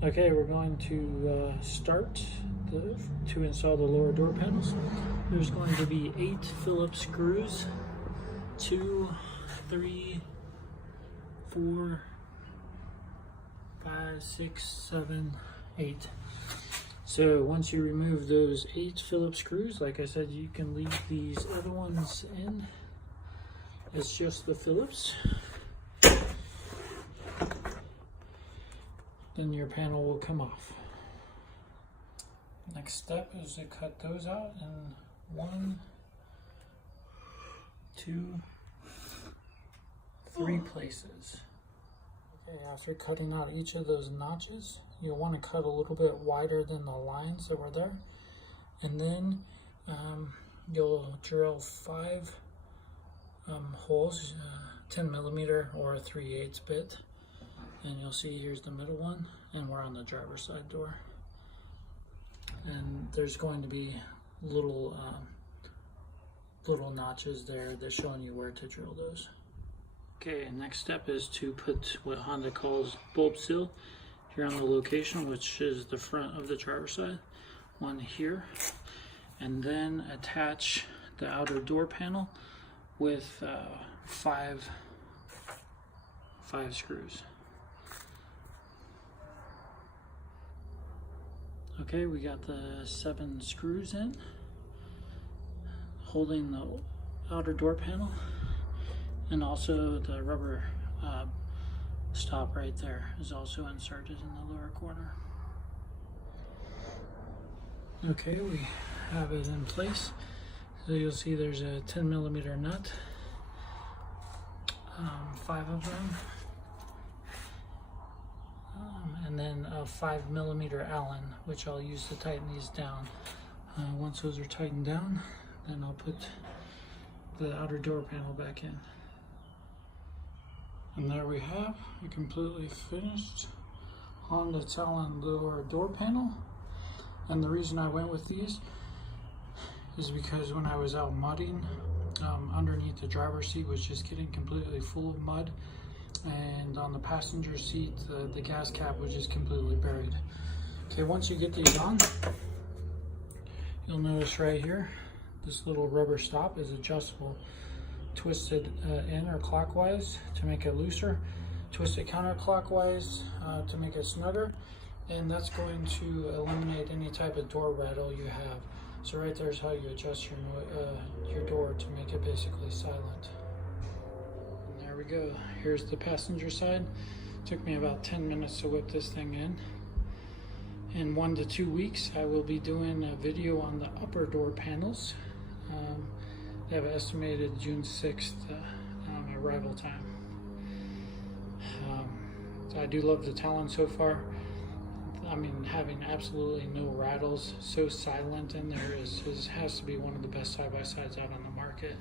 Okay, we're going to start to install the lower door panels. There's going to be 8 Phillips screws, 2, 3, 4, 5, 6, 7, 8. So once you remove those 8 Phillips screws, like I said, you can leave these other ones in. It's just the Phillips. Then your panel will come off. Next step is to cut those out in 1, 2, 3 places. Okay, after cutting out each of those notches, you'll want to cut a little bit wider than the lines that were there. And then you'll drill 5 holes, 10 millimeter or a 3/8 bit. And you'll see here's the middle one, and we're on the driver's side door. And there's going to be little notches there that's showing you where to drill those. Okay, next step is to put what Honda calls bulb seal here on the location, which is the front of the driver's side, one here, and then attach the outer door panel with 5 screws. Okay, we got the 7 screws in, holding the outer door panel, and also the rubber stop right there is also inserted in the lower corner. Okay, we have it in place. So you'll see there's a 10 millimeter nut, 5 of them. And then a 5 millimeter Allen, which I'll use to tighten these down. Once those are tightened down, then I'll put the outer door panel back in. And there we have a completely finished Honda Talon lower door panel. And the reason I went with these is because when I was out mudding, underneath the driver's seat was just getting completely full of mud. And on the passenger seat, the gas cap was just completely buried. Okay, once you get these on, you'll notice right here, this little rubber stop is adjustable. Twisted in or clockwise to make it looser, twist it counterclockwise to make it snugger, and that's going to eliminate any type of door rattle you have. So right there is how you adjust your door to make it basically silent. There we go. Here's the passenger side. Took me about 10 minutes to whip this thing in. In 1 to 2 weeks, I will be doing a video on the upper door panels. They have an estimated June 6th arrival time. I do love the Talon so far. I mean, having absolutely no rattles, so silent in there has to be one of the best side-by-sides out on the market.